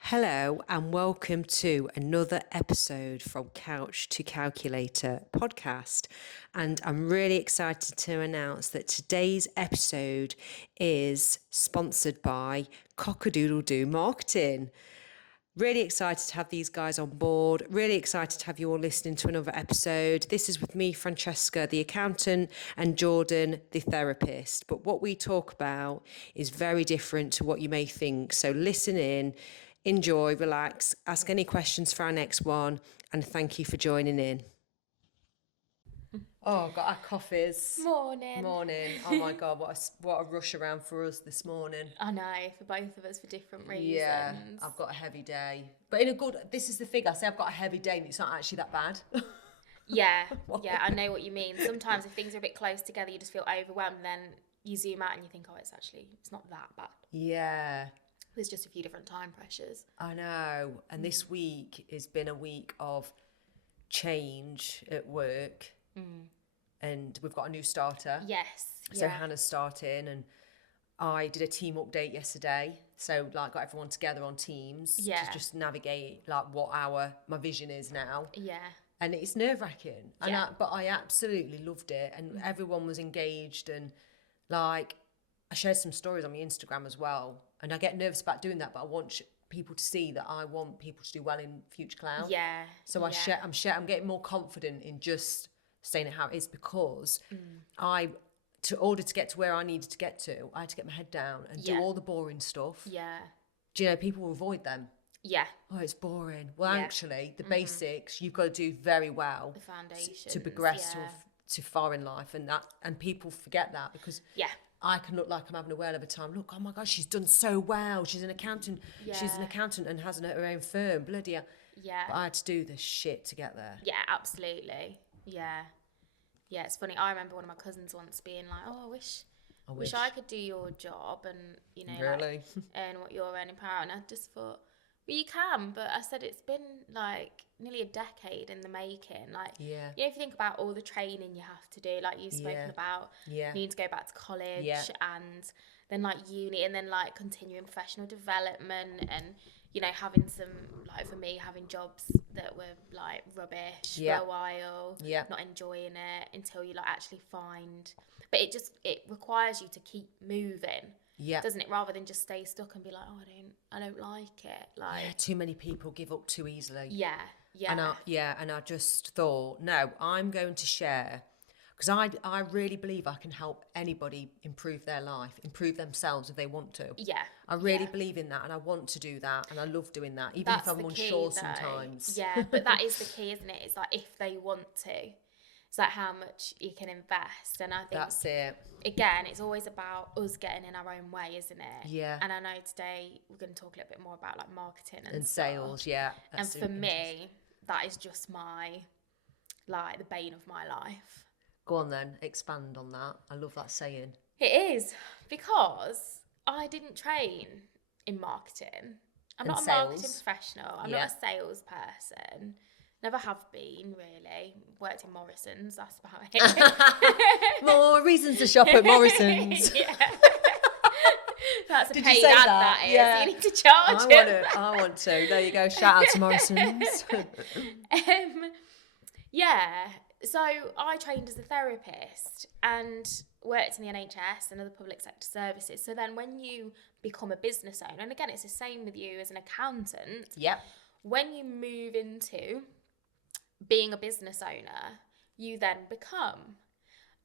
Hello and welcome to another episode from Couch to Calculator podcast. And I'm really excited to announce that today's episode is sponsored by Cock-a-doodle-do Marketing. Really excited to have these guys on board. Really excited to have you all listening to another episode. This is with me, Francesca, the accountant, and Jordan, the therapist. But what we talk about is very different to what you may think. So listen in, enjoy, relax, ask any questions for our next one, and thank you for joining in. Oh, got our coffees. Morning. Morning. Oh my God, what a rush around for us this morning. I know, for both of us for different reasons. Yeah, I've got a heavy day. But this is the thing, I say I've got a heavy day and it's not actually that bad. Yeah, I know what you mean. Sometimes if things are a bit close together, you just feel overwhelmed, then you zoom out and you think, oh, it's not that bad. Yeah. There's just a few different time pressures. I know. And this week has been a week of change at work. And we've got a new starter. Yes. So Hannah's starting, and I did a team update yesterday. So got everyone together on Teams to just navigate what my vision is now. Yeah. And it's nerve-wracking. But I absolutely loved it, and everyone was engaged, and I shared some stories on my Instagram as well. And I get nervous about doing that, but I want people to see that I want people to do well in Future Cloud. Yeah. So I'm getting more confident in just saying it how it is, because to order to get to where I needed to get to, I had to get my head down and do all the boring stuff. Yeah. Do you know, people will avoid them. Yeah. Oh, it's boring. Well, actually, the basics you've got to do very well. The foundations. To progress to far in life, and people forget that, because I can look like I'm having a whale of a time. Look, oh my gosh, she's done so well. She's an accountant. Yeah. She's an accountant and has her own firm. Bloody hell. Yeah. But I had to do this shit to get there. Yeah, absolutely. Yeah. Yeah, it's funny. I remember one of my cousins once being like, "Oh, I wish I could do your job and really earn what you're earning per hour." And I just thought, well, you can, but I said it's been nearly a decade in the making. If you think about all the training you have to do, you've spoken about, you need to go back to college and then uni, and then continuing professional development, and having some for me, having jobs that were rubbish for a while, not enjoying it until you actually find. But it requires you to keep moving. Yeah. Doesn't it? Rather than just stay stuck and be like, oh, I don't like it. Too many people give up too easily. Yeah. And I just thought, no, I'm going to share, because I really believe I can help anybody improve their life, improve themselves if they want to. Yeah. I really believe in that, and I want to do that, and I love doing that, even if I'm unsure sometimes. Yeah, but that is the key, isn't it? It's if they want to. It's how much you can invest. And I think that's it. Again, it's always about us getting in our own way, isn't it? Yeah. And I know today we're going to talk a little bit more about marketing and sales. Yeah. And for me, that is just my the bane of my life. Go on then, expand on that. I love that saying. It is, because I didn't train in marketing. I'm not a marketing professional. I'm not a salesperson. Never have been, really. Worked in Morrison's, that's about it. More reasons to shop at Morrison's. Yeah. That's a Did paid you say ad, that is. Yeah. You need to charge it. I want to. There you go. Shout out to Morrison's. So I trained as a therapist and worked in the NHS and other public sector services. So then when you become a business owner, and again, it's the same with you as an accountant. Yep. When you move into being a business owner, you then become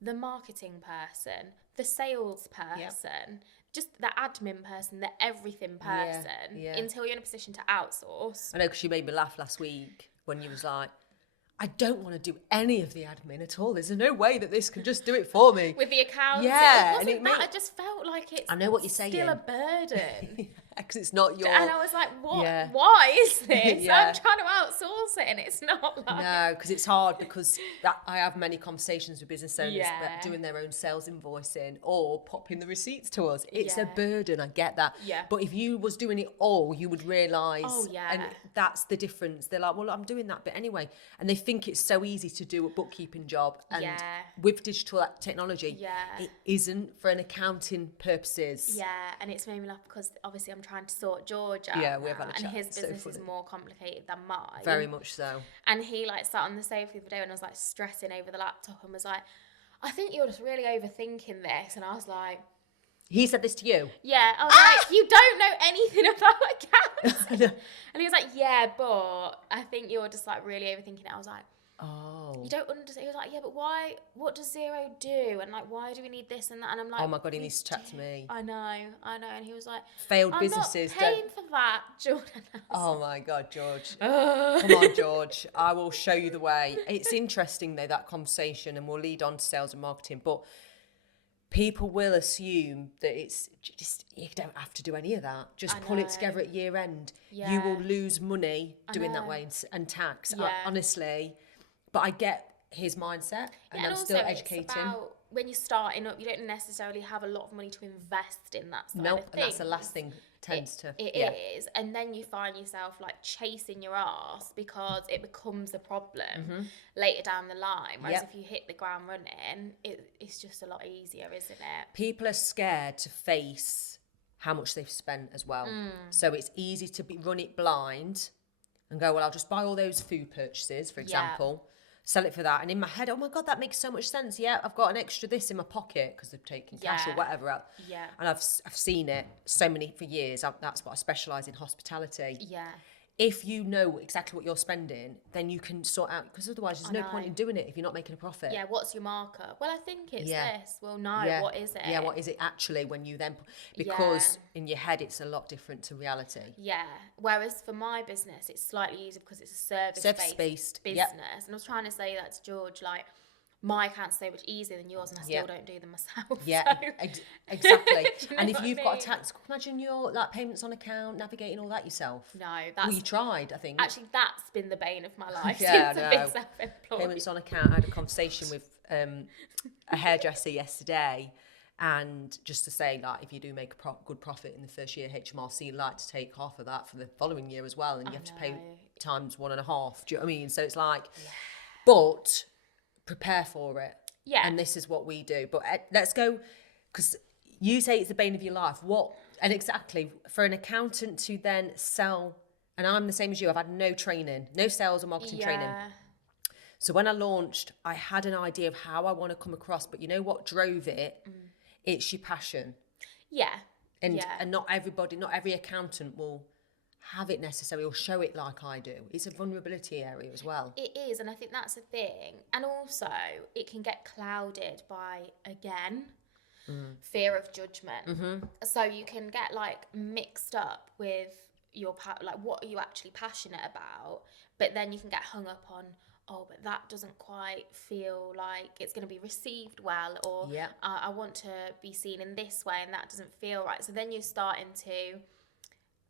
the marketing person, the sales person, just the admin person, the everything person, until you're in a position to outsource. I know, because you made me laugh last week when you was like, I don't want to do any of the admin at all. There's no way that this can just do it for me. With the accounts. Yeah. I just felt like it's I know what you're saying. Still a burden. Because it's not your... And I was like, what? Yeah. Why is this? Yeah. I'm trying to outsource it and it's not No, because it's hard, because I have many conversations with business owners that doing their own sales invoicing or popping the receipts to us. It's a burden, I get that. Yeah. But if you was doing it all, you would realise... Oh, yeah. And that's the difference. They're like, well, I'm doing that bit anyway. And they think it's so easy to do a bookkeeping job. And with digital technology, it isn't for an accounting purposes. Yeah, and it's made me laugh because obviously I'm trying to sort George out. Yeah, we've had a and chat. his So business funny. is more complicated than mine. Very much so. And he like sat on the sofa the other day and I was like stressing over the laptop and was like, I think you're just really overthinking this. And I was like, he said this to you? Yeah. I was like, you don't know anything about accounting. And he was like, yeah, but I think you're just like really overthinking it. I was like, oh, you don't understand. He was like, yeah, but why? What does Xero do? And like, why do we need this and that? And I'm like, oh my God, he needs to chat to me. I know. And he was like, failed I'm businesses not paying for that, Jordan. Oh my God, George. Come on, George. I will show you the way. It's interesting though, that conversation, and we'll lead on to sales and marketing, but people will assume that it's just, you don't have to do any of that. Just pull it together at year end. Yeah. You will lose money doing that way, and tax, honestly. But I get his mindset, and I'm still educating. It's about when you're starting up, you don't necessarily have a lot of money to invest in that side of things. And that's the last thing It is. And then you find yourself like chasing your ass because it becomes a problem later down the line. Whereas if you hit the ground running, it's just a lot easier, isn't it? People are scared to face how much they've spent as well. So it's easy to run it blind and go, well, I'll just buy all those food purchases, for example, sell it for that. And in my head, oh my God, that makes so much sense. Yeah, I've got an extra this in my pocket because they've taken cash or whatever out. Yeah. And I've seen it so many for years. That's what I specialise in, hospitality. Yeah. If you know exactly what you're spending, then you can sort out, because otherwise there's no point in doing it if you're not making a profit. Yeah, what's your marker? Well, I think it's this. Well, no, what is it? Yeah, what is it actually when you then, because in your head it's a lot different to reality. Yeah, whereas for my business it's slightly easier because it's a service-based business. And I was trying to say that to George, like, my account's so much easier than yours and I still don't do them myself. Yeah, so. Exactly. And if you've got a tax, imagine your like payments on account, navigating all that yourself. No, that's... Well, you tried, I think. Actually, that's been the bane of my life since I've been self-employed. Payments on account. I had a conversation with a hairdresser yesterday, and just to say, like, if you do make a good profit in the first year, HMRC like to take half of that for the following year as well, and you have to pay times 1.5. Do you know what I mean? So it's like, but prepare for it. Yeah. And this is what we do. But let's go, because you say it's the bane of your life. And exactly, for an accountant to then sell, and I'm the same as you, I've had no training, no sales or marketing training. So when I launched, I had an idea of how I want to come across, but you know what drove it? It's your passion. Yeah. And not every accountant will have it necessarily or show it like I do. It's a vulnerability area as well. It is, and I think that's the thing. And also, it can get clouded by, again, fear of judgment. So you can get like mixed up with your like what are you actually passionate about, but then you can get hung up on, oh, but that doesn't quite feel like it's going to be received well, or I want to be seen in this way and that doesn't feel right. So then you're starting to,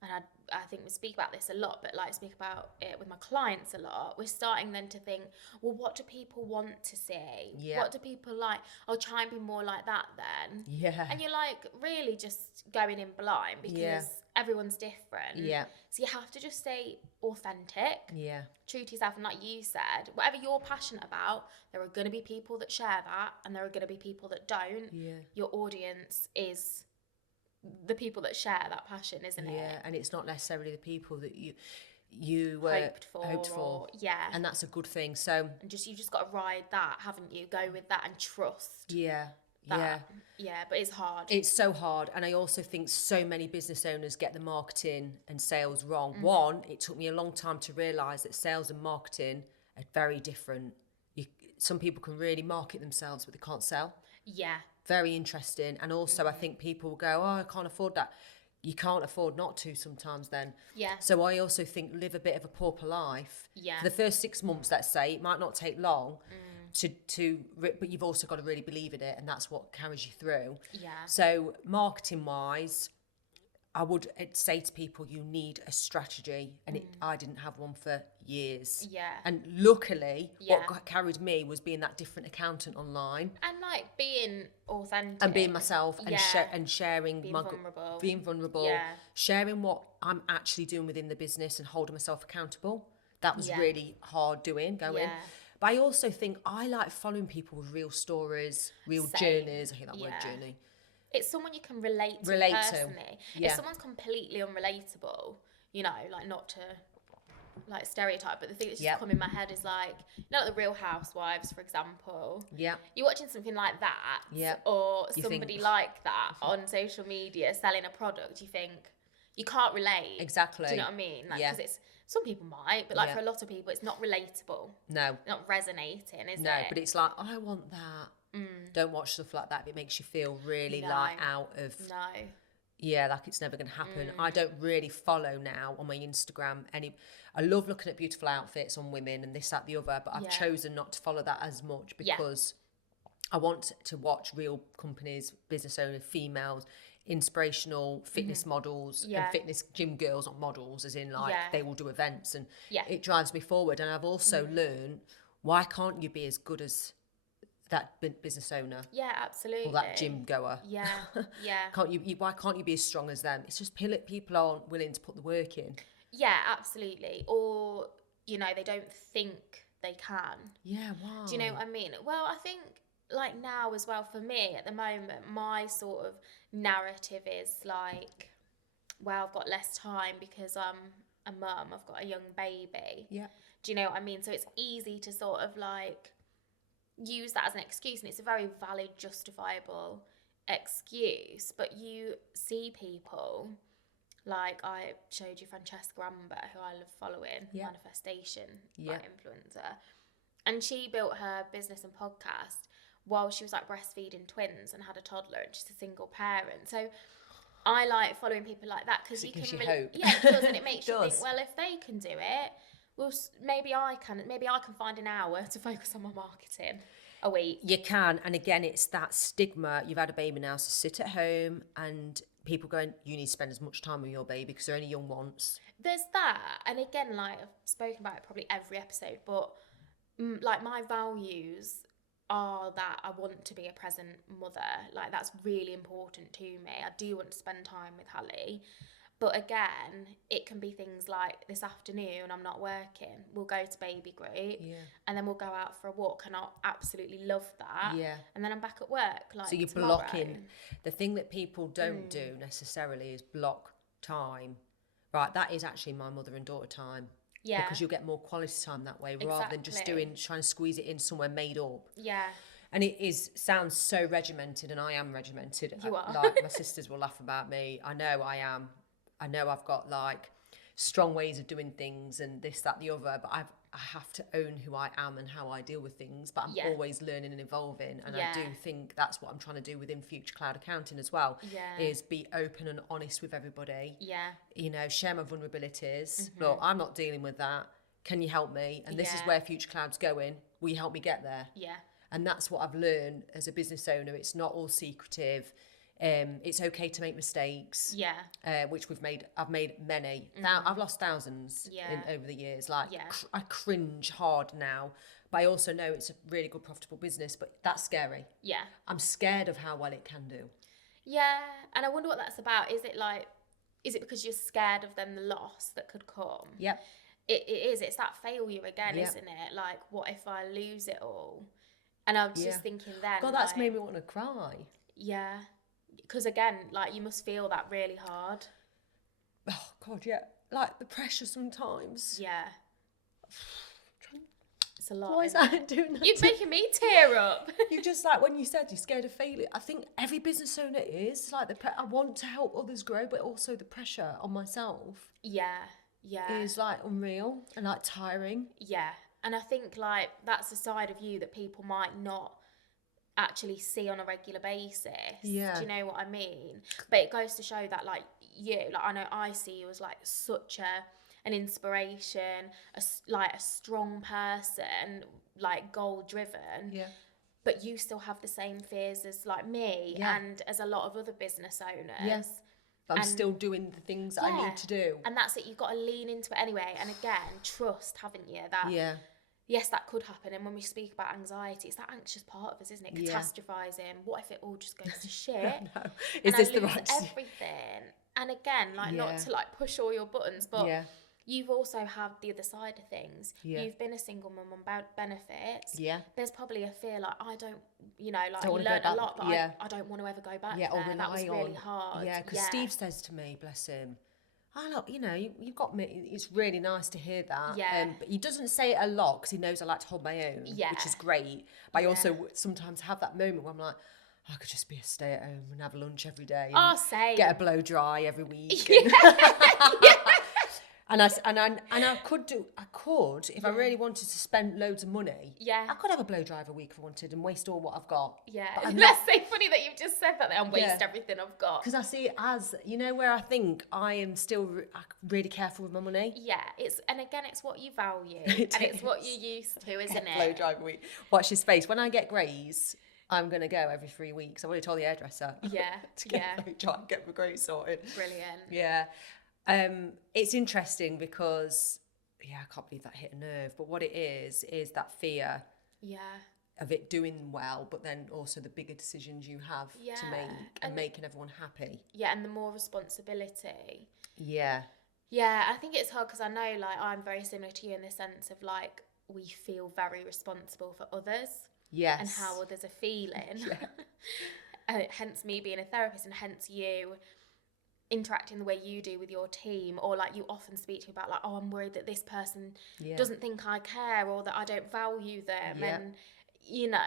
and I think we speak about this a lot, but like speak about it with my clients a lot, we're starting then to think, well, what do people want to see? What do people like? I'll try and be more like that then. And you're like really just going in blind because everyone's different. So you have to just stay authentic, true to yourself. And like you said, whatever you're passionate about, there are going to be people that share that and there are going to be people that don't. Your audience is the people that share that passion, isn't it? And it's not necessarily the people that you hoped for. And that's a good thing. So and you've just got to ride that, haven't you? Go with that and trust. But it's hard. It's so hard. And I also think so many business owners get the marketing and sales wrong. One, it took me a long time to realise that sales and marketing are very different. Some people can really market themselves, but they can't sell. Very interesting. And also I think people go, oh, I can't afford that. You can't afford not to sometimes then. So I also think live a bit of a pauper life. For the first 6 months, let's say, it might not take long but you've also got to really believe in it, and that's what carries you through. So marketing wise, I would say to people, you need a strategy, and I didn't have one for years. And luckily, what carried me was being that different accountant online, and like being authentic and being myself, and sharing being vulnerable, sharing what I'm actually doing within the business and holding myself accountable. That was really hard going. But I also think I like following people with real stories, real journeys. I hate that word, journey. it's someone you can relate to personally. Yeah. If someone's completely unrelatable, you know, like not to like stereotype, but the thing that's just come in my head is like, you know, like the Real Housewives, for example. Yeah. You're watching something like that, or somebody like that on social media selling a product, you think you can't relate. Exactly. Do you know what I mean? Like, because it's, some people might, but like for a lot of people, it's not relatable. No. Not resonating, is it? No, but it's like, I want that. Don't watch stuff like that if it makes you feel really like out of... No. Yeah, like it's never going to happen. I don't really follow now on my Instagram any... I love looking at beautiful outfits on women and this, that, the other, but I've chosen not to follow that as much because I want to watch real companies, business owners, females, inspirational fitness models and fitness gym girls, not models, as in like they will do events, and it drives me forward. And I've also learned, why can't you be as good as that business owner? Yeah, absolutely. Or that gym goer. Yeah, yeah. Why can't you be as strong as them? It's just people aren't willing to put the work in. Yeah, absolutely. Or, you know, they don't think they can. Yeah, why? Do you know what I mean? Well, I think like now as well, for me at the moment, my sort of narrative is like, well, I've got less time because I'm a mum, I've got a young baby. Yeah. Do you know what I mean? So it's easy to sort of like use that as an excuse, and it's a very valid, justifiable excuse. But you see people like, I showed you Francesca who I love following, manifestation influencer, and she built her business and podcast while she was like breastfeeding twins and had a toddler, and she's a single parent. So I like following people like that because you can really hope. Yeah, it does, and it makes you think, well, if they can do it, well, maybe I can find an hour to focus on my marketing a week. You can, and again, it's that stigma. You've had a baby now, so sit at home, and people going, you need to spend as much time with your baby because they're only young once. There's that, and again, like I've spoken about it probably every episode, but like my values are that I want to be a present mother. Like that's really important to me. I do want to spend time with Hallie. But again, it can be things like this afternoon I'm not working, we'll go to baby group, and then we'll go out for a walk, and I'll absolutely love that. And then I'm back at work. Like, so you're tomorrow. Blocking. The thing that people don't do necessarily is block time. Right, that is actually my mother and daughter time. Yeah. Because you'll get more quality time that way rather than just trying to squeeze it in somewhere made up. Yeah. And it sounds so regimented, and I am regimented. You are. Like, my sisters will laugh about me. I know I am. I know I've got like strong ways of doing things and this, that, the other, but I have to own who I am and how I deal with things. But I'm always learning and evolving, and I do think that's what I'm trying to do within Future Cloud Accounting as well. Is be open and honest with everybody. You know, share my vulnerabilities. Look, I'm not dealing with that. Can you help me? And this is where Future Cloud's going. Will you help me get there? And that's what I've learned as a business owner. It's not all secretive. It's okay to make mistakes. Which I've made many. Now I've lost thousands over the years. Like I cringe hard now, but I also know it's a really good, profitable business. But that's scary. I'm scared of how well it can do. And I wonder what that's about. Is it because you're scared of then the loss that could come? It is. It's that failure again, isn't it? Like, what if I lose it all? And I was just thinking then, God, that's made me want to cry. Because again, like, you must feel that really hard. Oh God, like the pressure sometimes. It's a lot. Why is that doing that? You're making me tear up. You just, like, when you said you're scared of failure, I think every business owner is like I want to help others grow, but also the pressure on myself. Is like unreal and like tiring. And I think like that's a side of you that people might not actually see on a regular basis. Do you know what I mean? But it goes to show that like I know I see you as like such an inspiration, a strong person, like goal driven. But you still have the same fears as like me and as a lot of other business owners. But I'm still doing the things that I need to do. And that's it. You've got to lean into it anyway. And again, trust, haven't you? That yes, that could happen. And when we speak about anxiety, it's that anxious part of us, isn't it? Catastrophizing. What if it all just goes to shit? Is this the right everything? And again, like not to like push all your buttons, but you've also had the other side of things. Yeah. You've been a single mum on benefits. Yeah. There's probably a fear like, I don't, you know, like Don't you learned a lot, but I don't want to ever go back or there. That was really hard. Yeah, because Steve says to me, bless him, oh, look, you know, you've got me. It's really nice to hear that. Yeah. But he doesn't say it a lot because he knows I like to hold my own, which is great. But I also sometimes have that moment where I'm like, I could just be a stay at home and have lunch every day. And same. Get a blow dry every week. And I could if I really wanted to spend loads of money. Yeah. I could have a blow dry every week if I wanted and waste all what I've got. Yeah. That's so funny that you've just said that and waste everything I've got. Because I see it as, you know, where I think I am still really careful with my money. Yeah. It's what you value. And it's what you're used to, isn't it? Blow dry every week. Watch his face. When I get greys, I'm going to go every 3 weeks. I've already told the hairdresser. Yeah. to try and get my greys sorted. Brilliant. Yeah. It's interesting because, I can't believe that hit a nerve. But what it is that fear of it doing well, but then also the bigger decisions you have to make and making everyone happy. Yeah, and the more responsibility. Yeah. Yeah, I think it's hard because I know, like, I'm very similar to you in the sense of, like, we feel very responsible for others. Yes. And how others are feeling. Yeah. Hence me being a therapist and hence you interacting the way you do with your team, or like you often speak to me about like, oh, I'm worried that this person doesn't think I care or that I don't value them. And you know,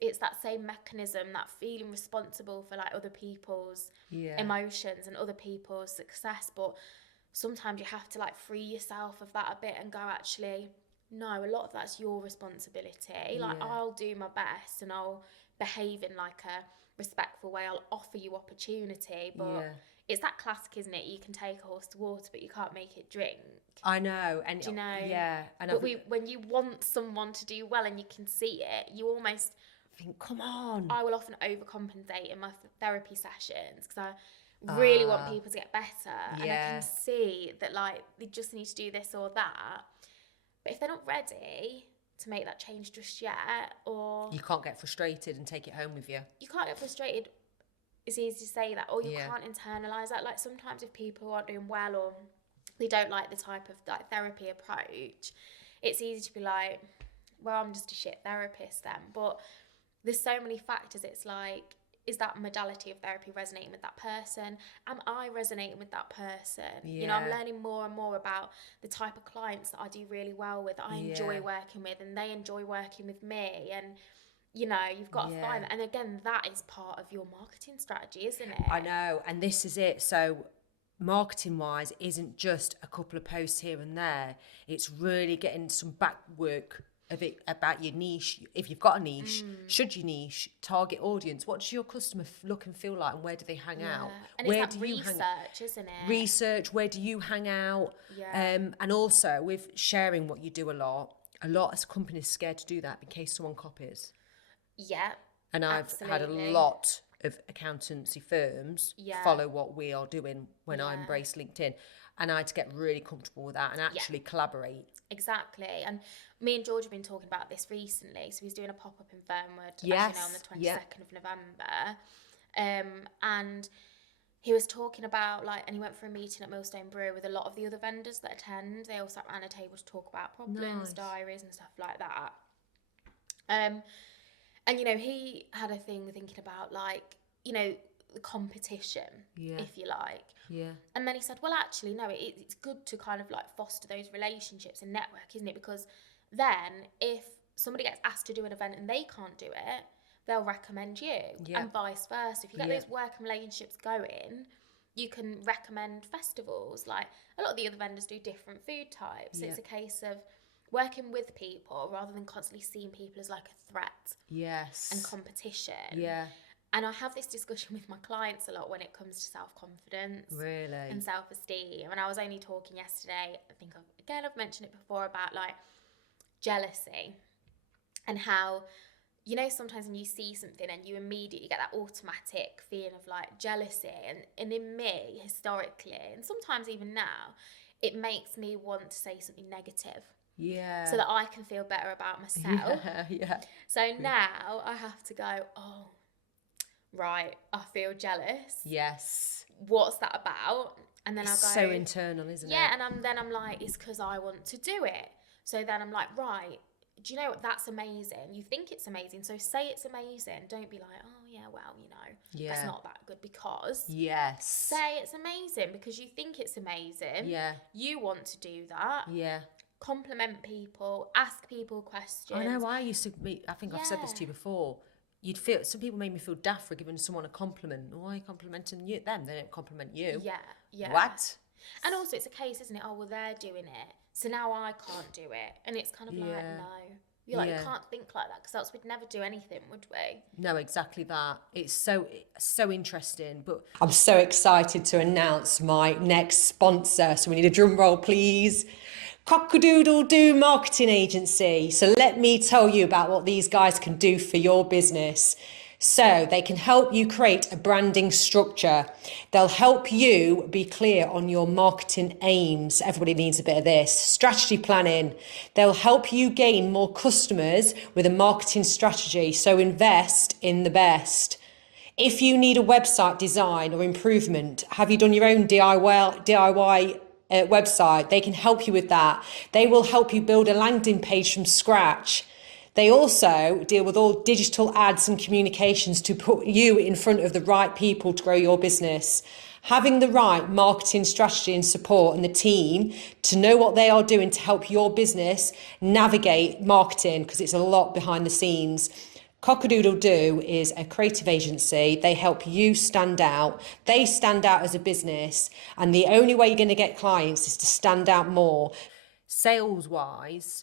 it's that same mechanism, that feeling responsible for like other people's emotions and other people's success. But sometimes you have to like free yourself of that a bit and go, actually, no, a lot of that's your responsibility. Like, I'll do my best and I'll behave in like a respectful way. I'll offer you opportunity, but it's that classic, isn't it? You can take a horse to water, but you can't make it drink. I know. And do you know? Yeah. And but when you want someone to do well and you can see it, you almost think, come on. I will often overcompensate in my therapy sessions because I really want people to get better. And I can see that like they just need to do this or that. But if they're not ready to make that change just yet, or you can't get frustrated and take it home with you. You can't get frustrated. It's easy to say that, or you can't internalize that. Like sometimes if people aren't doing well or they don't like the type of like therapy approach, it's easy to be like, well, I'm just a shit therapist then. But there's so many factors. It's like, is that modality of therapy resonating with that person? Am I resonating with that person? You know, I'm learning more and more about the type of clients that I do really well with, that I enjoy working with, and they enjoy working with me. And, you know, you've got to find that. And again, that is part of your marketing strategy, isn't it? I know. And this is it. So marketing-wise, isn't just a couple of posts here and there. It's really getting some back work of it about your niche. If you've got a niche, should you niche, target audience, what does your customer look and feel like, and where do they hang out? And where it's that research, isn't it? Research, where do you hang out? And also with sharing what you do a lot of companies scared to do that in case someone copies. And I've had a lot of accountancy firms follow what we are doing when I embrace LinkedIn. And I had to get really comfortable with that and actually collaborate. Exactly. And me and George have been talking about this recently. So he's doing a pop-up in Fernwood, as you know, on the 22nd of November. And he was talking about, like, and he went for a meeting at Millstone Brewery with a lot of the other vendors that attend. They all sat around a table to talk about problems, diaries and stuff like that. And, you know, he had a thing thinking about, like, you know, the competition, if you like. And then he said, well, actually, no, it's good to kind of like foster those relationships and network, isn't it? Because then if somebody gets asked to do an event and they can't do it, they'll recommend you and vice versa. If you get those working relationships going, you can recommend festivals. Like a lot of the other vendors do different food types. It's a case of working with people rather than constantly seeing people as like a threat and competition. And I have this discussion with my clients a lot when it comes to self-confidence and self-esteem. And I was only talking yesterday, I think I've mentioned it before, about like jealousy and how, you know, sometimes when you see something and you immediately get that automatic feeling of like jealousy. And in me, historically, and sometimes even now, it makes me want to say something negative. So that I can feel better about myself. So now I have to go, right, I feel jealous. What's that about? And then it's I'll go, so internal, isn't it? Yeah, and I'm like, it's because I want to do it. So then I'm like, right, do you know what? That's amazing. You think it's amazing, so say it's amazing. Don't be like, oh yeah, well, that's not that good, because say it's amazing because you think it's amazing. Yeah. You want to do that. Yeah. Compliment people, ask people questions. I know. I used to be. I think I've said this to you before. You'd feel, some people made me feel daft for giving someone a compliment. Why are you complimenting them? They don't compliment you. Yeah. What? And also, it's a case, isn't it? Oh, well, they're doing it, so now I can't do it. And it's kind of like, no. You're like, you can't think like that, because else we'd never do anything, would we? No, exactly that. It's so interesting. But I'm so excited to announce my next sponsor. So we need a drum roll, please. Cock-a-doodle-do marketing agency. So let me tell you about what these guys can do for your business. So they can help you create a branding structure. They'll help you be clear on your marketing aims. Everybody needs a bit of this. Strategy planning. They'll help you gain more customers with a marketing strategy. So invest in the best. If you need a website design or improvement, have you done your own DIY website? They can help you with that. They will help you build a landing page from scratch. They also deal with all digital ads and communications to put you in front of the right people to grow your business. Having the right marketing strategy and support and the team to know what they are doing to help your business navigate marketing, because it's a lot behind the scenes. Cock-a-doodle-do is a creative agency. They help you stand out. They stand out as a business, and the only way you're going to get clients is to stand out more. Sales-wise,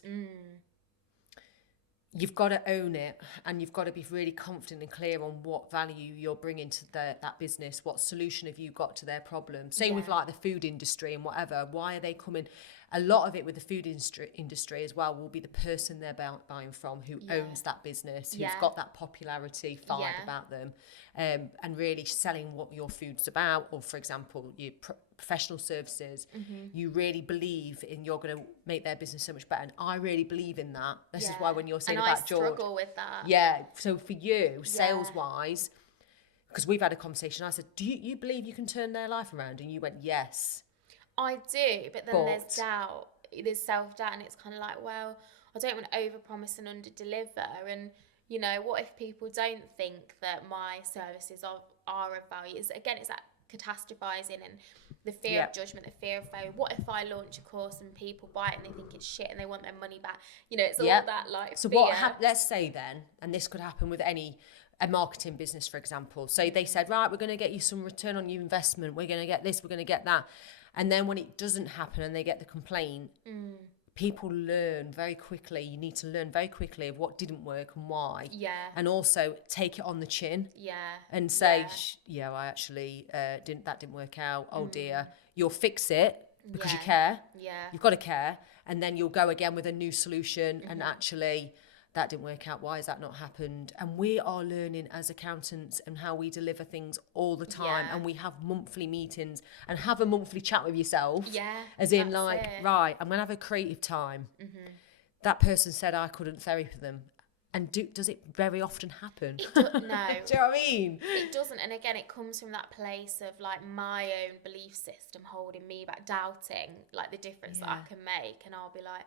you've got to own it, and you've got to be really confident and clear on what value you're bringing to that business. What solution have you got to their problem? Same with like the food industry and whatever. Why are they coming? A lot of it with the food industry as well will be the person they're buying from, who owns that business, who's got that popularity vibe about them, and really selling what your food's about. Or, for example, your professional services, you really believe in, you're going to make their business so much better. And I really believe in that. This is why when you're saying about Jordan. I struggle with that. Yeah. So for you, sales-wise, because we've had a conversation, I said, do you believe you can turn their life around? And you went, yes. I do, but then there's doubt. There's self-doubt, and it's kind of like, well, I don't want to overpromise and underdeliver. And, what if people don't think that my services are of value? It's that catastrophizing and the fear of judgment, the fear of failure. What if I launch a course and people buy it and they think it's shit and they want their money back? It's all that like so fear. Let's say then, and this could happen with a marketing business, for example. So they said, right, we're going to get you some return on your investment. We're going to get this, we're going to get that. And then when it doesn't happen and they get the complaint, people learn very quickly. You need to learn very quickly of what didn't work and why. Yeah. And also take it on the chin. Yeah. And say, I actually didn't work out. Oh dear. You'll fix it because you care. Yeah. You've got to care. And then you'll go again with a new solution and actually, that didn't work out. Why has that not happened? And we are learning as accountants and how we deliver things all the time. And we have monthly meetings and have a monthly chat with yourself. Yeah. As in right, I'm going to have a creative time. That person said I couldn't therapy them. And does it very often happen? No. Do you know what I mean? It doesn't. And again, it comes from that place of like my own belief system holding me back, doubting like the difference that I can make. And I'll be like,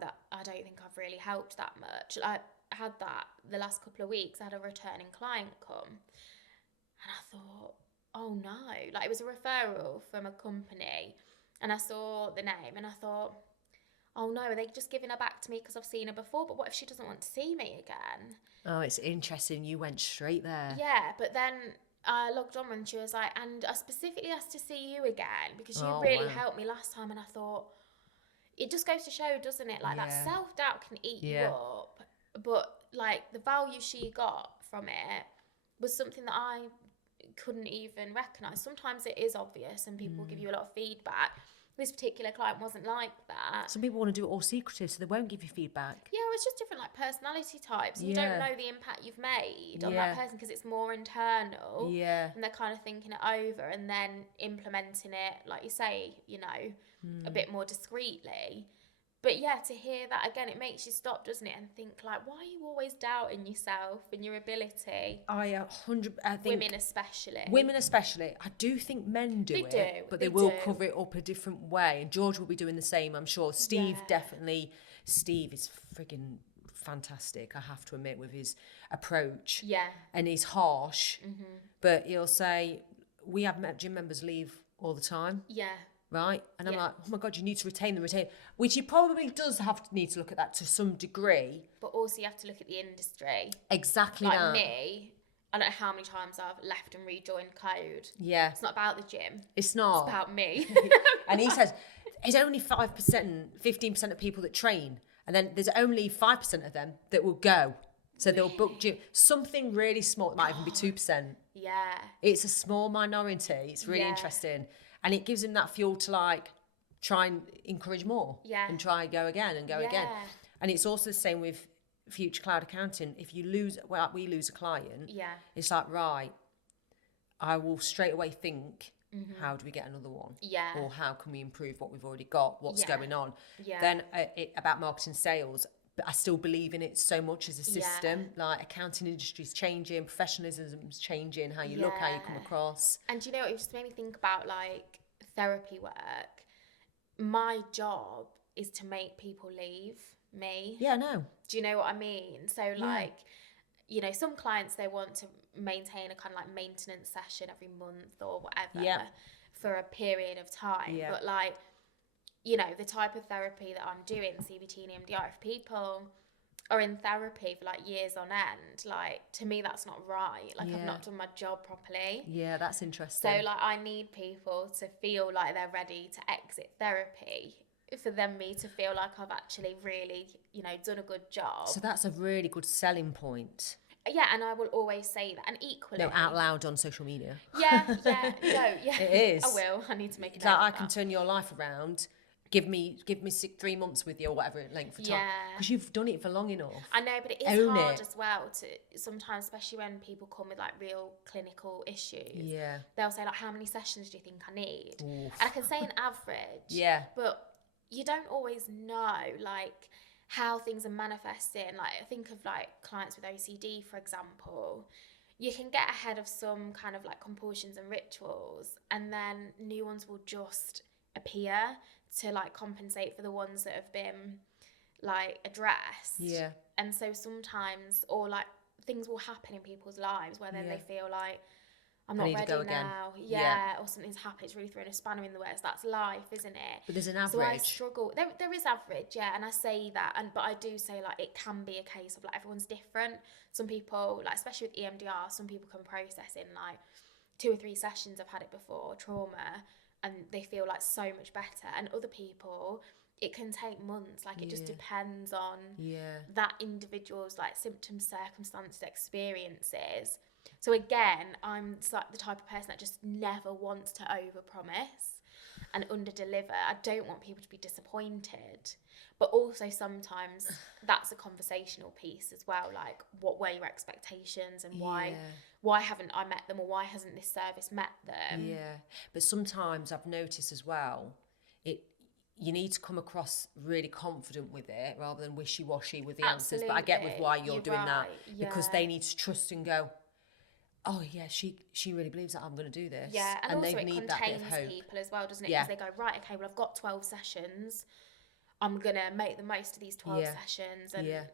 that I don't think I've really helped that much. I had that the last couple of weeks. I had a returning client come, and I thought, oh no, like it was a referral from a company, and I saw the name, and I thought, oh no, are they just giving her back to me because I've seen her before? But what if she doesn't want to see me again? Oh, it's interesting. You went straight there. Yeah, but then I logged on and she was like, and I specifically asked to see you again because you really helped me last time. And I thought, it just goes to show, doesn't it? Like that self-doubt can eat you up. But like the value she got from it was something that I couldn't even recognise. Sometimes it is obvious and people give you a lot of feedback. This particular client wasn't like that. Some people want to do it all secretive, so they won't give you feedback. Yeah, it's just different like personality types. You don't know the impact you've made on that person because it's more internal. Yeah. And they're kind of thinking it over and then implementing it, like you say, a bit more discreetly. But yeah, to hear that again, it makes you stop, doesn't it, and think like, why are you always doubting yourself and your ability? I think Women especially. I do think men do it, but they will cover it up a different way. And George will be doing the same, I'm sure. Steve is frigging fantastic, I have to admit, with his approach. Yeah. And he's harsh, but he'll say, we have gym members leave all the time. Yeah. Right? And I'm like, oh my God, you need to retain them, which he probably does need to look at that to some degree. But also you have to look at the industry. Exactly like that. me, I don't know how many times I've left and rejoined Code. Yeah. It's not about the gym. It's not. It's about me. And he says, it's only 5%, 15% of people that train. And then there's only 5% of them that will go. So they'll book gym. Something really small, it might even be 2%. Yeah. It's a small minority. It's really interesting. And it gives him that fuel to like try and encourage more. Yeah. And try and go again and go again. And it's also the same with Future Cloud Accounting. If you lose, we lose a client, it's like, right, I will straight away think, how do we get another one? Yeah. Or how can we improve what we've already got? What's going on? Yeah. Then about marketing sales, but I still believe in it so much as a system. Like accounting industry's changing, professionalism's changing, how you look, how you come across. And you know, it just made me think about like therapy work. My job is to make people leave me. Yeah, no. Do you know what I mean? So like, you know, some clients, they want to maintain a kind of like maintenance session every month or whatever for a period of time. Yeah. But like, you know, the type of therapy that I'm doing, CBT and EMDR, if people are in therapy for like years on end, like to me that's not right. Like I've not done my job properly. Yeah, that's interesting. So like I need people to feel like they're ready to exit therapy for me to feel like I've actually really, you know, done a good job. So that's a really good selling point. Yeah, and I will always say that. And equally... No, out loud on social media. Yeah. It is. I will. I need to make it. Like I can turn your life around. Give me 3 months with you or whatever length of time. Yeah. Because you've done it for long enough. I know, but it is hard as well to sometimes, especially when people come with like real clinical issues. Yeah. They'll say like, how many sessions do you think I need? Oof. And I can say an average. Yeah. But you don't always know like how things are manifesting. Like I think of like clients with OCD, for example. You can get ahead of some kind of like compulsions and rituals, and then new ones will just appear to like compensate for the ones that have been like addressed. Yeah. And so sometimes, or like things will happen in people's lives where then they feel like, I'm not ready now. Yeah. Or something's happened. It's really thrown a spanner in the works. That's life, isn't it? But there's an average. So I struggle. There is average, yeah. And I say that, but I do say like it can be a case of like everyone's different. Some people, like especially with EMDR, some people can process in like 2 or 3 sessions. I've had it before, trauma, and they feel like so much better. And other people, it can take months. Like it just depends on that individual's like symptoms, circumstances, experiences. So again, I'm like the type of person that just never wants to overpromise and underdeliver. I don't want people to be disappointed. But also sometimes that's a conversational piece as well. Like, what were your expectations and why haven't I met them, or why hasn't this service met them? Yeah. But sometimes I've noticed as well, you need to come across really confident with it rather than wishy-washy with the answers. But I get with why you're doing that. Because they need to trust and go, oh yeah, she really believes that I'm going to do this. Yeah, and also they it need that bit of contains hope. people as well, doesn't it? Because they go, right, okay, well I've got 12 sessions. I'm going to make the most of these 12 sessions. And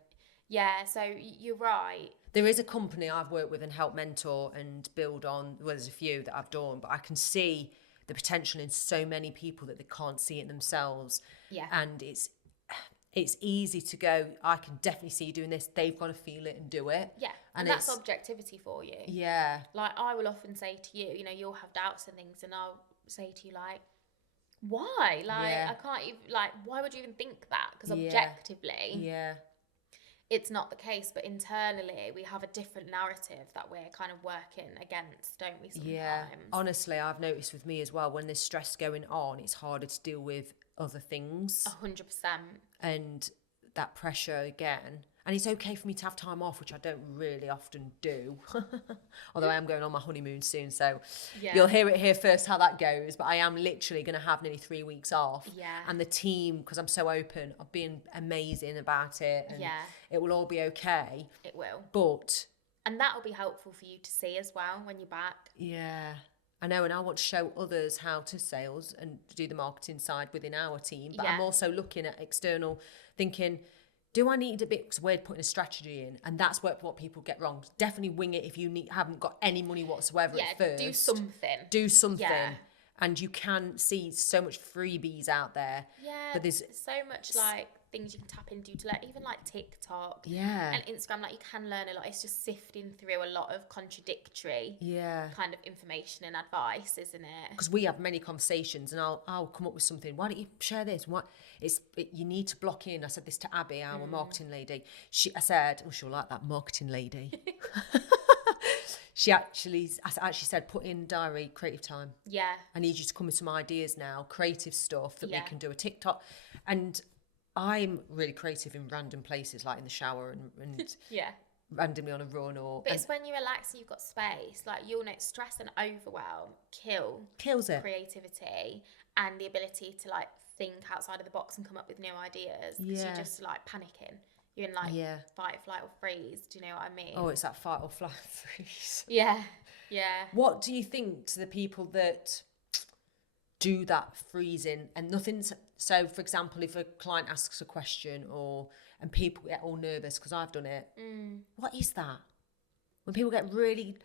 so you're right. There is a company I've worked with and helped mentor and build on. Well, there's a few that I've done, but I can see the potential in so many people that they can't see it themselves. Yeah. And it's easy to go, I can definitely see you doing this. They've got to feel it and do it. Yeah. And that's objectivity for you. Yeah. Like I will often say to you, you know, you'll have doubts and things, and I'll say to you like, why? Like I can't even, like, why would you even think that? Because objectively, it's not the case. But internally, we have a different narrative that we're kind of working against, don't we? Sometimes. Yeah. Honestly, I've noticed with me as well, when there's stress going on, it's harder to deal with other things. 100%. And that pressure again. And it's okay for me to have time off, which I don't really often do. Although I am going on my honeymoon soon, so you'll hear it here first how that goes. But I am literally going to have nearly 3 weeks off. Yeah. And the team, because I'm so open, are being amazing about it. And it will all be okay. It will. But... And that will be helpful for you to see as well when you're back. Yeah. I know, and I want to show others how to sales and do the marketing side within our team. But I'm also looking at external, thinking... Do I need a bit, because we're putting a strategy in, and that's what people get wrong. Definitely wing it if you haven't got any money whatsoever at first. Do something. Yeah. And you can see so much freebies out there. Yeah, but there's so much like things you can tap into to like, even like TikTok and Instagram, like you can learn a lot. It's just sifting through a lot of contradictory kind of information and advice, isn't it? Because we have many conversations and I'll come up with something. Why don't you share this? You need to block in. I said this to Abby, our marketing lady. I said, oh, she'll like that marketing lady. I actually said, put in diary, creative time. Yeah. I need you to come with some ideas now, creative stuff that we can do a TikTok. And I'm really creative in random places, like in the shower and randomly on a run. But it's when you relax and you've got space, like you'll know stress and overwhelm kills it. Creativity and the ability to like think outside of the box and come up with new ideas. Because you're just like panicking. You're in like fight, flight or freeze. Do you know what I mean? Oh, it's that fight or flight freeze. Yeah. What do you think to the people that do that freezing and nothing's... So, for example, if a client asks a question and people get all nervous, because I've done it, what is that? When people get really,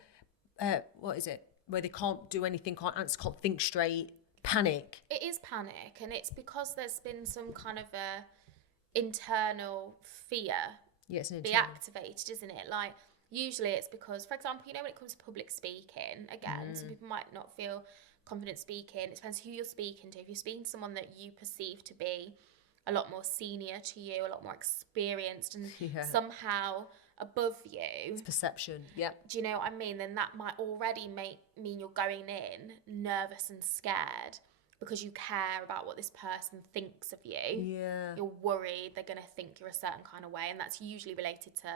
what is it? Where they can't do anything, can't answer, can't think straight, panic. It is panic, and it's because there's been some kind of a internal fear be activated, isn't it? Like, usually it's because, for example, you know, when it comes to public speaking, again, some people might not feel confident speaking. It depends who you're speaking to. If you're speaking to someone that you perceive to be a lot more senior to you, a lot more experienced and somehow above you. It's perception, Do you know what I mean? Then that might already mean you're going in nervous and scared because you care about what this person thinks of you. Yeah. You're worried they're going to think you're a certain kind of way, and that's usually related to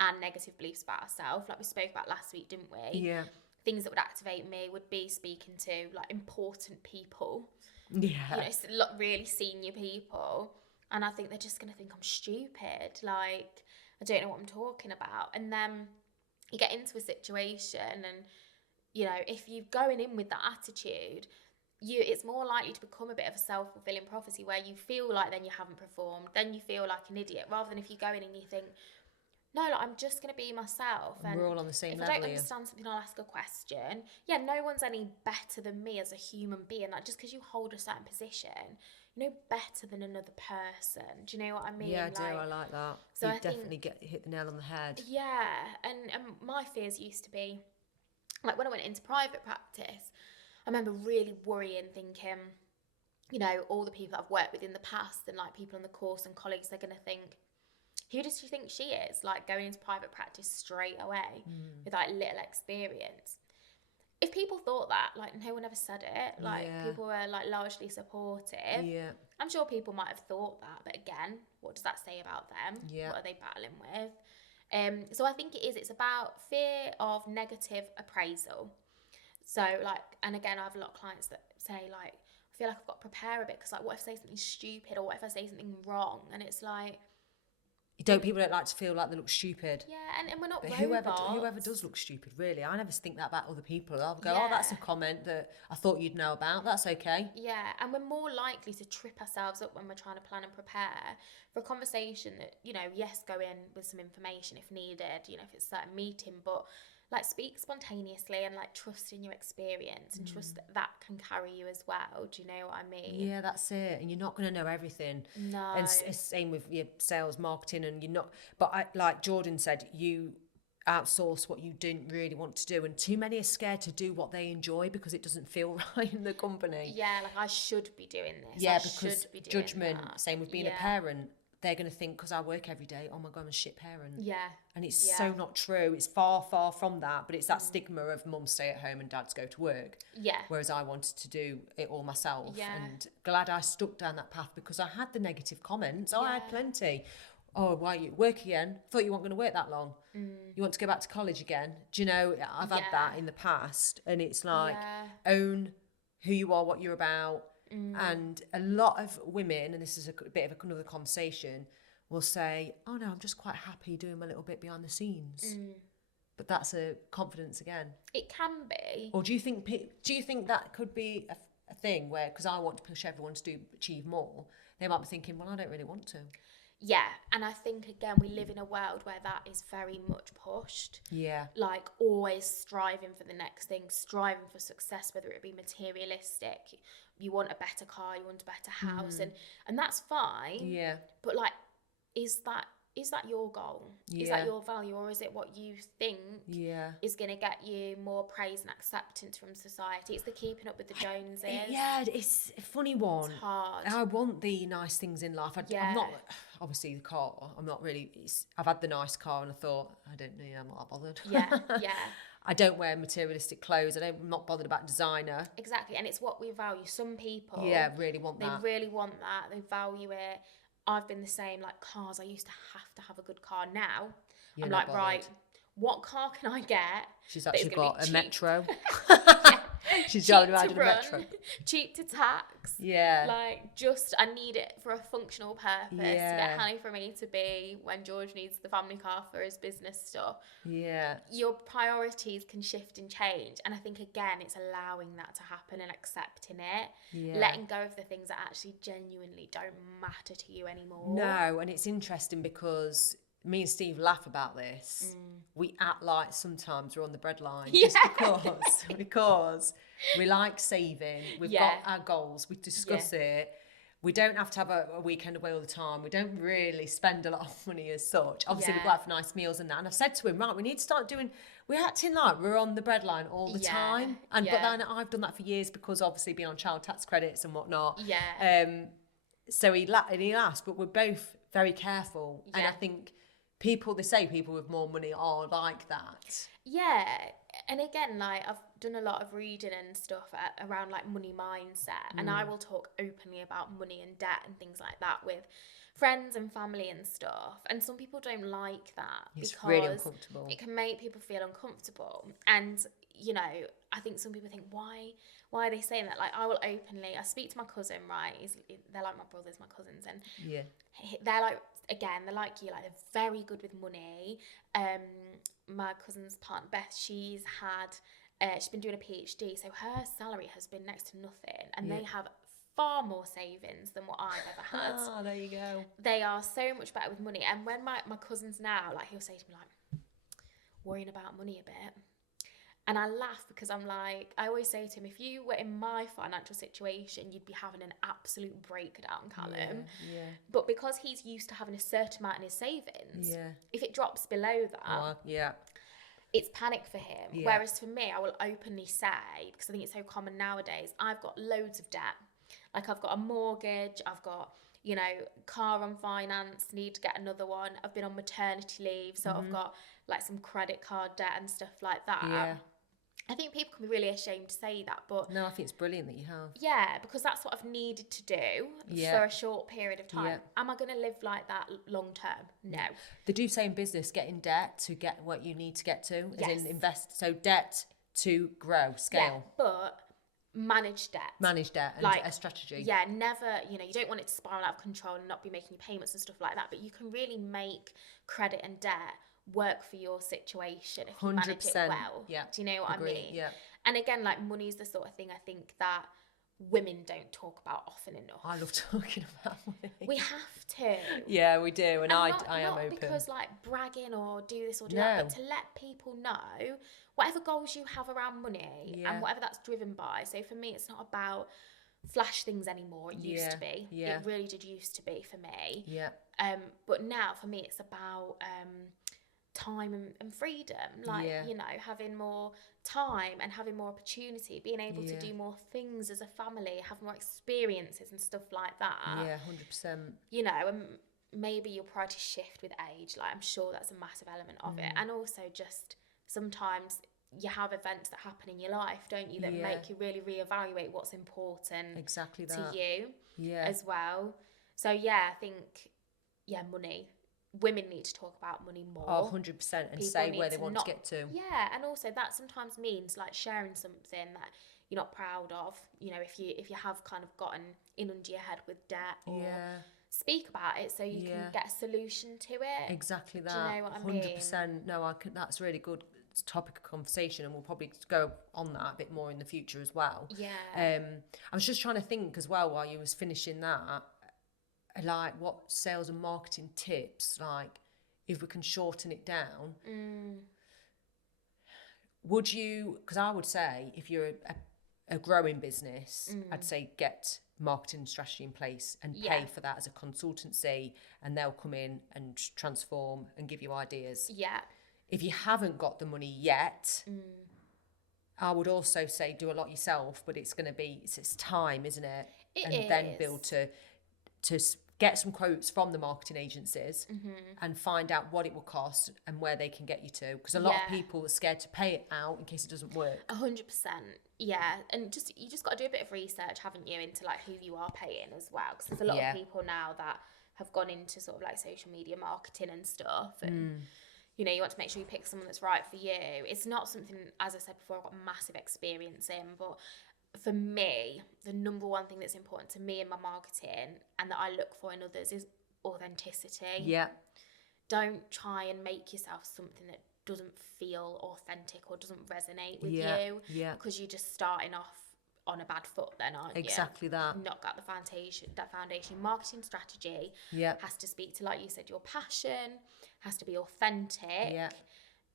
our negative beliefs about ourselves, like we spoke about last week, didn't we? Yeah. Things that would activate me would be speaking to like important people. Yeah. You know, really senior people. And I think they're just going to think I'm stupid. Like, I don't know what I'm talking about. And then you get into a situation and, you know, if you're going in with that attitude, it's more likely to become a bit of a self-fulfilling prophecy where you feel like then you haven't performed, then you feel like an idiot, rather than if you go in and you think, no, like, I'm just going to be myself. And we're all on the same level. If I don't understand something, I'll ask a question. Yeah, no one's any better than me as a human being. Like, just because you hold a certain position, you're no better than another person. Do you know what I mean? Yeah, I do. I like that. So you definitely hit the nail on the head. Yeah, and my fears used to be, like, when I went into private practice, I remember really worrying, thinking, you know, all the people that I've worked with in the past and, like, people on the course and colleagues, they're going to think, who does she think she is? Like, going into private practice straight away with like little experience. If people thought that, like, no one ever said it. Like, people were like largely supportive. Yeah. I'm sure people might have thought that, but again, what does that say about them? Yeah. What are they battling with? So I think it's about fear of negative appraisal. So, like, and again, I have a lot of clients that say, like, I feel like I've got to prepare a bit because, like, what if I say something stupid or what if I say something wrong? And it's like, people don't like to feel like they look stupid. Yeah, and we're not but robots. whoever does look stupid, really, I never think that about other people. I'll go, oh, that's a comment that I thought you'd know about. That's okay. Yeah, and we're more likely to trip ourselves up when we're trying to plan and prepare for a conversation that, you know, yes, go in with some information if needed, you know, if it's a certain meeting, but like, speak spontaneously and like trust in your experience and trust that can carry you as well. Do you know what I mean? Yeah, that's it. And you're not going to know everything. No. And it's same with your sales, marketing, and you're not. But like Jordan said, you outsource what you didn't really want to do, and too many are scared to do what they enjoy because it doesn't feel right in the company. Yeah, like, I should be doing this. Yeah, because judgment. Same with being a parent. They're going to think, because I work every day, oh my God, I'm a shit parent. Yeah. And it's so not true. It's far, far from that. But it's that stigma of mums stay at home and dads go to work. Yeah. Whereas I wanted to do it all myself. Yeah. And glad I stuck down that path because I had the negative comments. Oh, I had plenty. oh, why you work again? I thought you weren't going to work that long. You want to go back to college again? Do you know, I've had that in the past, and it's like, own who you are, what you're about. And a lot of women, and this is a bit of another conversation, will say, oh no, I'm just quite happy doing my little bit behind the scenes. But that's a confidence again. It can be. Or do you think that could be a thing where, because I want to push everyone to achieve more, they might be thinking, well, I don't really want to. Yeah, and I think, again, we live in a world where that is very much pushed. Yeah. Like, always striving for the next thing, striving for success, whether it be materialistic. You want a better car, you want a better house, and that's fine. Yeah. But, like, is that your goal? Is that your value, or is it what you think is going to get you more praise and acceptance from society? It's the keeping up with the Joneses. Yeah, it's a funny one. It's hard. I want the nice things in life. I'm not, obviously the car, I'm not really, I've had the nice car and I thought, I'm not bothered. Yeah. I don't wear materialistic clothes. I'm not bothered about designer. Exactly, and it's what we value. Some people really want that. They really want that. They value it. I've been the same, like cars. I used to have a good car. Now I'm like, bothered. Right, what car can I get? She's actually got a Metro. She's cheap driving around in a Metro. Cheap to tax. Yeah. Like, I need it for a functional purpose to get Hanny for me to be when George needs the family car for his business stuff. Yeah. Your priorities can shift and change. And I think, again, it's allowing that to happen and accepting it. Yeah. Letting go of the things that actually genuinely don't matter to you anymore. No, and it's interesting because me and Steve laugh about this. We act like sometimes we're on the breadline just because we like saving. We've got our goals. We discuss it. We don't have to have a weekend away all the time. We don't really spend a lot of money as such. Obviously, we go out for nice meals and that. And I've said to him, right, we need to start doing. We're acting like we're on the breadline all the time. And but then I've done that for years because obviously being on child tax credits and whatnot. Yeah. So he laughed, but we're both very careful, and I think. People with more money are like that. Yeah, and again, like I've done a lot of reading and stuff around like money mindset, and I will talk openly about money and debt and things like that with friends and family and stuff. And some people don't like that because really uncomfortable. It can make people feel uncomfortable. And you know, I think some people think, why are they saying that? Like, I speak to my cousin, right? They're like my brothers, my cousins, and they're like. Again, they're like you, like they're very good with money. My cousin's partner Beth, she's been doing a PhD, so her salary has been next to nothing, and they have far more savings than what I've ever had. Oh, there you go. They are so much better with money, and when my cousin's now, like he'll say to me like, worrying about money a bit. And I laugh because I'm like, I always say to him, if you were in my financial situation, you'd be having an absolute breakdown, Callum. Yeah. But because he's used to having a certain amount in his savings, if it drops below that, it's panic for him. Yeah. Whereas for me, I will openly say, because I think it's so common nowadays, I've got loads of debt. Like I've got a mortgage, I've got, you know, car on finance, need to get another one. I've been on maternity leave, so I've got like some credit card debt and stuff like that. Yeah. I think people can be really ashamed to say that, but... No, I think it's brilliant that you have. Yeah, because that's what I've needed to do for a short period of time. Yeah. Am I going to live like that long term? No. They do say in business, get in debt to get what you need to get to, as in invest. So debt to grow, scale. Yeah, but manage debt. Manage debt and like, a strategy. Yeah, never, you know, you don't want it to spiral out of control and not be making payments and stuff like that, but you can really make credit and debt work for your situation if you 100%. manage it well. Yeah. Do you know what I mean? Yeah. And again, like money is the sort of thing I think that women don't talk about often enough. I love talking about money. We have to. Yeah, we do, and I am not open. Because like bragging or do this or do that, but to let people know whatever goals you have around money and whatever that's driven by. So for me, it's not about flash things anymore. It used to be. Yeah. It really did used to be for me. Yeah. But now for me, it's about time and freedom, like you know, having more time and having more opportunity, being able to do more things as a family, have more experiences and stuff like that. 100%. You know, and maybe your priorities shift with age, like I'm sure that's a massive element of it. And also just sometimes you have events that happen in your life, don't you, that make you really reevaluate what's important to you as well. So I think money women need to talk about money more. Oh, 100%, and People say need where they to want not, to get to. Yeah, and also that sometimes means like sharing something that you're not proud of. You know, if you have kind of gotten in under your head with debt, or speak about it so you can get a solution to it. Exactly that. Do you know what I mean? 100%. No, that's really good topic of conversation, and we'll probably go on that a bit more in the future as well. Yeah. I was just trying to think as well while you was finishing that, like what sales and marketing tips, like if we can shorten it down. Would you, because I would say if you're a growing business, I'd say get marketing strategy in place and pay for that as a consultancy, and they'll come in and transform and give you ideas. Yeah. If you haven't got the money yet, I would also say do a lot yourself, but it's going to be, it's time, isn't it? It is. Then build to get some quotes from the marketing agencies and find out what it will cost and where they can get you to. Because a lot of people are scared to pay it out in case it doesn't work. 100%. Yeah. And you just got to do a bit of research, haven't you, into like who you are paying as well. Because there's a lot of people now that have gone into sort of like social media marketing and stuff. And, you know, you want to make sure you pick someone that's right for you. It's not something, as I said before, I've got massive experience in, but for me, the number one thing that's important to me in my marketing and that I look for in others is authenticity. Yeah. Don't try and make yourself something that doesn't feel authentic or doesn't resonate with you. Yeah. Because you're just starting off on a bad foot then, aren't you? Exactly that. Not got the foundation. Marketing strategy has to speak to, like you said, your passion, has to be authentic. Yeah.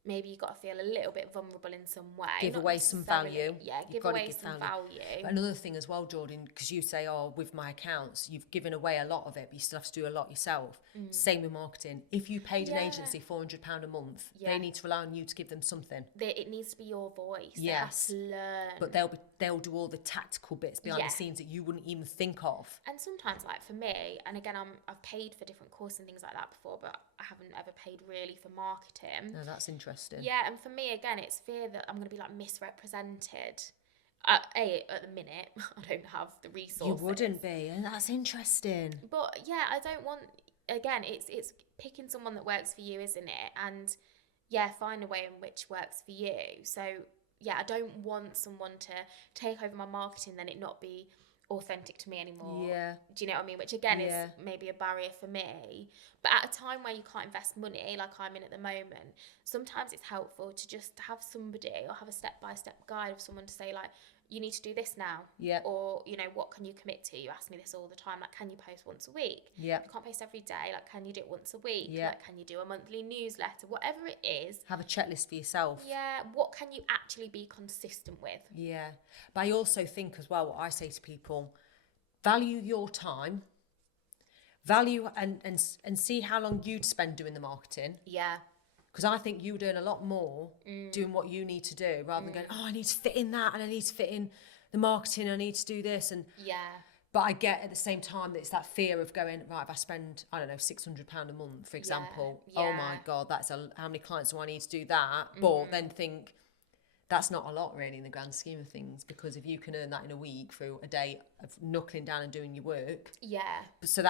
Maybe you've got to feel a little bit vulnerable in some way. Give away some value. Yeah, give away some value. But another thing as well, Jordan, because you say, oh, with my accounts, you've given away a lot of it, but you still have to do a lot yourself. Same with marketing. If you paid an agency £400 a month, they need to rely on you to give them something. It needs to be your voice. Yes. They have to learn. But they'll do all the tactical bits behind the scenes that you wouldn't even think of. And sometimes, like for me, and again, I've paid for different courses and things like that before, but I haven't ever paid really for marketing. No, that's interesting. Yeah, and for me, again, it's fear that I'm going to be like misrepresented. At the minute, I don't have the resources. You wouldn't be, and that's interesting. But yeah, I don't want. Again, it's picking someone that works for you, isn't it? And yeah, find a way in which works for you. So yeah, I don't want someone to take over my marketing, then it not be authentic to me anymore. Yeah. Do you know what I mean? Which again is maybe a barrier for me. But at a time where you can't invest money, like I'm in at the moment, sometimes it's helpful to just have somebody or have a step-by-step guide of someone to say like, you need to do this now. Yeah. Or, you know, what can you commit to? You ask me this all the time. Like, can you post once a week? Yeah. You can't post every day. Like, can you do it once a week? Yeah. Like, can you do a monthly newsletter? Whatever it is. Have a checklist for yourself. Yeah. What can you actually be consistent with? Yeah. But I also think as well, what I say to people, value your time, value and see how long you'd spend doing the marketing. Yeah. Because I think you would earn a lot more doing what you need to do rather than going, oh, I need to fit in that and I need to fit in the marketing, I need to do this. And but I get at the same time that it's that fear of going, right, if I spend, I don't know, £600 a month, for example, oh my God, that's how many clients do I need to do that? But then think, that's not a lot really in the grand scheme of things, because if you can earn that in a week through a day of knuckling down and doing your work. Yeah. So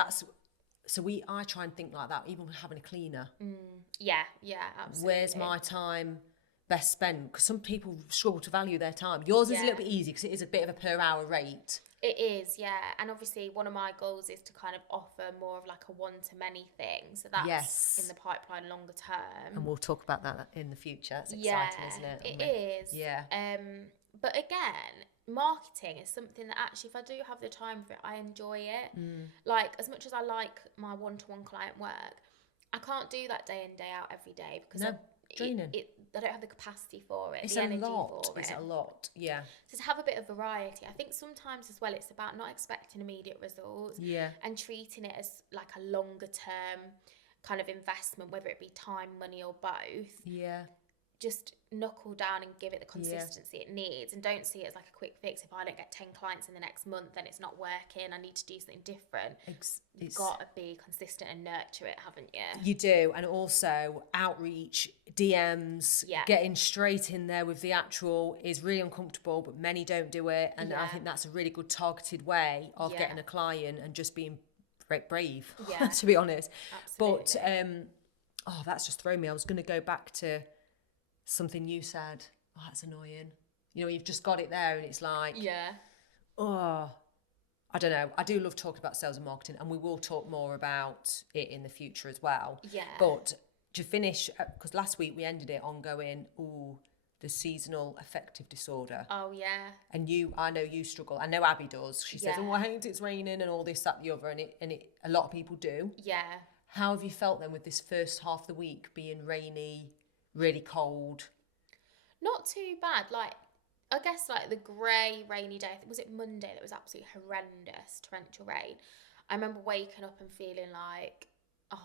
I try and think like that, even with having a cleaner. Yeah, absolutely. Where's my time best spent? Because some people struggle to value their time. Yours is a little bit easy because it is a bit of a per hour rate. It is, yeah. And obviously one of my goals is to kind of offer more of like a one-to-many thing. So that's in the pipeline longer term. And we'll talk about that in the future. It's exciting, isn't it? It is. Yeah. But again, marketing is something that actually, if I do have the time for it, I enjoy it. Like, as much as I like my one-to-one client work, I can't do that day in, day out every day because draining. I don't have the capacity for it, It's the a energy lot. for it. It's a lot, yeah. So to have a bit of variety, I think sometimes as well, it's about not expecting immediate results and treating it as like a longer term kind of investment, whether it be time, money or both. Yeah. Just knuckle down and give it the consistency it needs, and don't see it as like a quick fix. If I don't get 10 clients in the next month, then it's not working. I need to do something different. You've got to be consistent and nurture it, haven't you? You do. And also outreach, DMs, getting straight in there with the actual is really uncomfortable, but many don't do it. And I think that's a really good targeted way of getting a client and just being brave, to be honest. Absolutely. But Oh, that's just thrown me. I was going to go back to something you said. Oh, that's annoying. You know, you've just got it there and it's like, oh, I don't know. I do love talking about sales and marketing, and we will talk more about it in the future as well. Yeah. But to finish, because last week we ended it on going, the seasonal affective disorder. Oh, yeah. And I know you struggle. I know Abby does. She says, I hate it's raining and all this, that, the other. And a lot of people do. Yeah. How have you felt then with this first half of the week being rainy, really cold? Not too bad. Like, I guess like the grey, rainy day, was it Monday that was absolutely horrendous, torrential rain? I remember waking up and feeling like, oh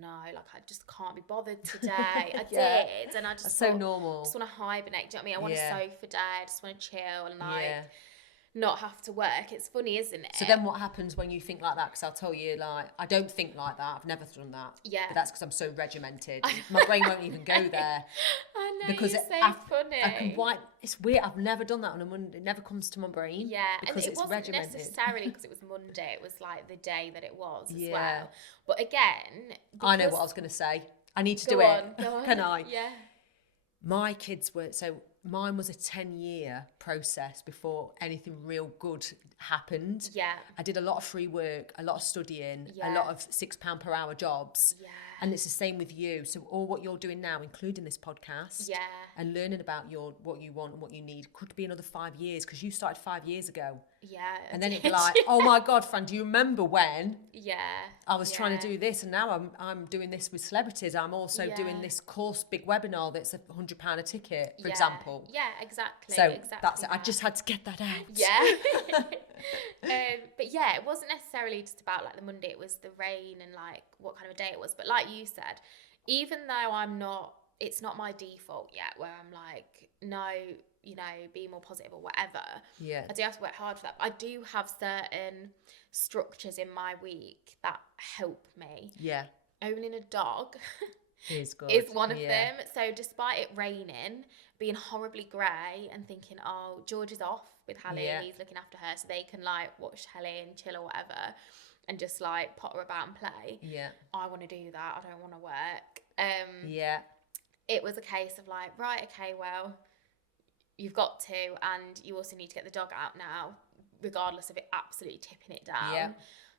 no, like I just can't be bothered today. I did. And I just That's so normal. I just want to hibernate. Do you know what I mean? I want a sofa day. I just want to chill and like not have to work. It's funny, isn't it? So then what happens when you think like that? Because I'll tell you, like, I don't think like that. I've never done that. Yeah. But that's because I'm so regimented. My brain won't even go there. I know, because you're so funny. It's weird. I've never done that on a Monday. It never comes to my brain. Yeah. Because and it wasn't regimented. necessarily because it was Monday. It was like the day that it was as well. But again... I know what I was going to say. I need to do Go it. on. Can I? Yeah. My kids were... So mine was a 10-year process before anything real good happened. Yeah. I did a lot of free work, a lot of studying, a lot of £6 per hour jobs. Yeah. And it's the same with you. So all what you're doing now, including this podcast, and learning about what you want and what you need, could be another 5 years, because you started 5 years ago. Yeah. And then it'd be like, oh my God, Fran, do you remember when I was trying to do this, and now I'm doing this with celebrities. I'm also doing this course, big webinar that's £100 a ticket, for example. Yeah, exactly. So exactly that's it. I just had to get that out. Yeah. But yeah, it wasn't necessarily just about like the Monday. It was the rain and like what kind of a day it was. But like you said, even though it's not my default yet, where I'm like, no, you know, be more positive or whatever. Yeah. I do have to work hard for that. But I do have certain structures in my week that help me. Yeah. Owning a dog is good. Is one of them. So despite it raining, being horribly grey and thinking, oh, George is off with Hallie and he's looking after her so they can like watch Hallie and chill or whatever and just like potter about and play. Yeah. I want to do that. I don't want to work. It was a case of like, right, okay, well, you've got to, and you also need to get the dog out now, regardless of it absolutely tipping it down. Yeah.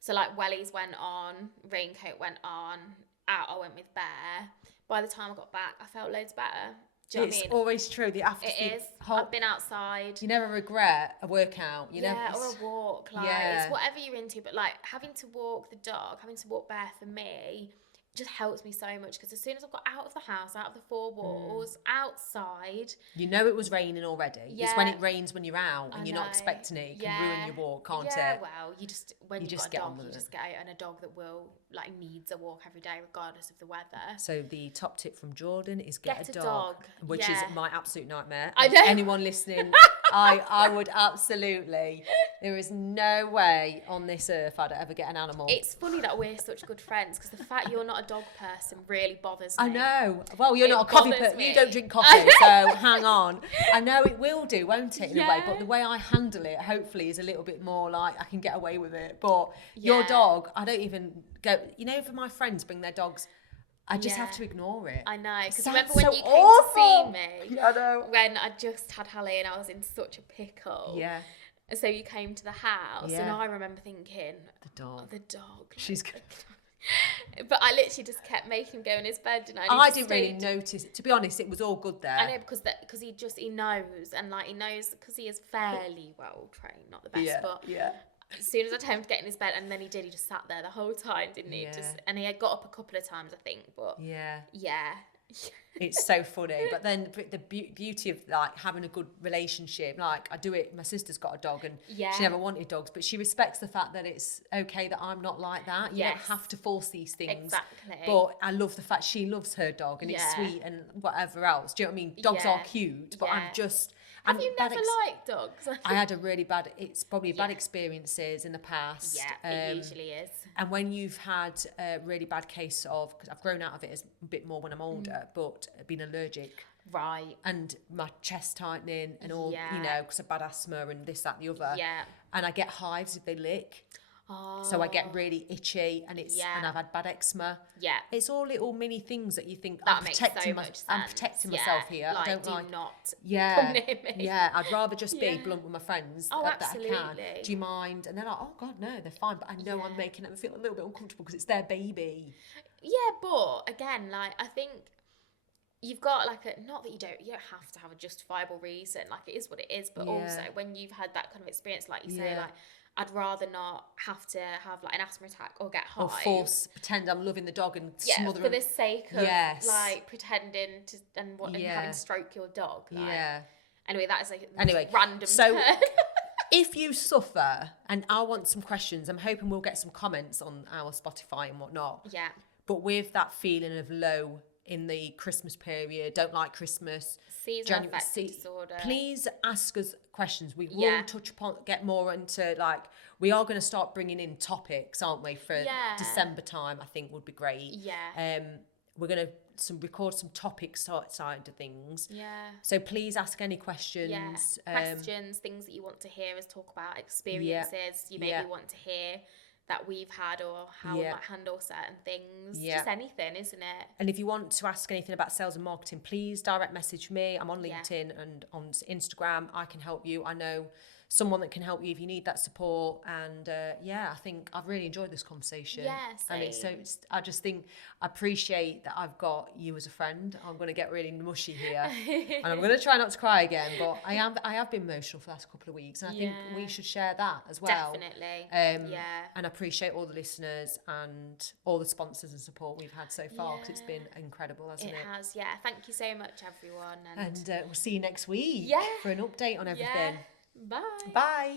So like wellies went on, raincoat went on, out I went with Bear. By the time I got back, I felt loads better. Do you know what I mean? It's always true. The after it is. I've been outside. You never regret a workout. You never, or a walk. Like it's whatever you're into. But like having to walk the dog, having to walk Bear for me, just helps me so much, because as soon as I've got out of the house, out of the four walls, outside, you know it was raining already. It's when it rains when you're out and you're not expecting it. It can ruin your walk, can't it? Yeah, well, you just when you just got a get dog, on with you it. just get out, and a dog that will like needs a walk every day regardless of the weather. So the top tip from Jordan is get a dog, which is my absolute nightmare. I know. Anyone listening, I would absolutely. There is no way on this earth I'd ever get an animal. It's funny that we're such good friends, because the fact you're not a dog person really bothers me. I know. Well, you're not a coffee person. You don't drink coffee, so hang on. I know it will do, won't it, in a way? But the way I handle it, hopefully, is a little bit more like I can get away with it. But your dog, I don't even go. You know, for my friends bring their dogs, I just have to ignore it. I know. Because remember when you came to see me? I know. When I just had Hallie and I was in such a pickle. Yeah. And so you came to the house, and I remember thinking, the dog. Like, she's good. But I literally just kept making him go in his bed, and I didn't really notice. To be honest, it was all good there. I know, because he knows, and like he knows, because he is fairly well trained, not the best, but as soon as I told him to get in his bed, and then he did, he just sat there the whole time, didn't he? And he had got up a couple of times, I think, but it's so funny. But then the beauty of like having a good relationship, like I do it, my sister's got a dog and she never wanted dogs, but she respects the fact that it's okay that I'm not like that. You don't have to force these things. Exactly. But I love the fact she loves her dog and it's sweet and whatever else. Do you know what I mean? Dogs are cute, but I'm just... Have you never liked dogs? I had a really bad, it's probably bad experiences in the past. Yeah, it usually is. And when you've had a really bad case of, because I've grown out of it a bit more when I'm older, but been allergic. Right. And my chest tightening and all, you know, because of bad asthma and this, that, and the other. Yeah. And I get hives if they lick. So I get really itchy, and and I've had bad eczema. Yeah. It's all little mini things that you think, that makes so much sense. I'm protecting myself here. Like, I don't do like. not Yeah. come near me. Yeah. I'd rather just be blunt with my friends that I can. Do you mind? And they're like, oh God, no, they're fine. But I know I'm making them feel a little bit uncomfortable because it's their baby. Yeah, but again, like, I think you've got like not that you don't have to have a justifiable reason, like it is what it is, but also when you've had that kind of experience, like you say, like I'd rather not have to have like an asthma attack or get high or pretend I'm loving the dog and smother for the sake of like pretending to and having to stroke your dog. Like, anyway, that is like random so if you suffer, and I want some questions, I'm hoping we'll get some comments on our Spotify and whatnot, but with that feeling of low in the Christmas period, don't like Christmas, seasonal affective disorder, please ask us questions. We will touch upon, get more into, like, we are going to start bringing in topics, aren't we, for December time. I think would be great. We're going to record some topics side of things. So please ask any questions. Questions, things that you want to hear us talk about, experiences you maybe want to hear that we've had, or how we might handle certain things. Just anything, isn't it? And if you want to ask anything about sales and marketing, please direct message me. I'm on LinkedIn and on Instagram. I can help you. I know someone that can help you if you need that support. And I think I've really enjoyed this conversation. And I just think I appreciate that I've got you as a friend. I'm going to get really mushy here, and I'm going to try not to cry again. But I have been emotional for the last couple of weeks, and I think we should share that as well. Definitely. And I appreciate all the listeners and all the sponsors and support we've had so far, because it's been incredible, hasn't it? It has. Thank you so much, everyone. And we'll see you next week for an update on everything. Bye. Bye.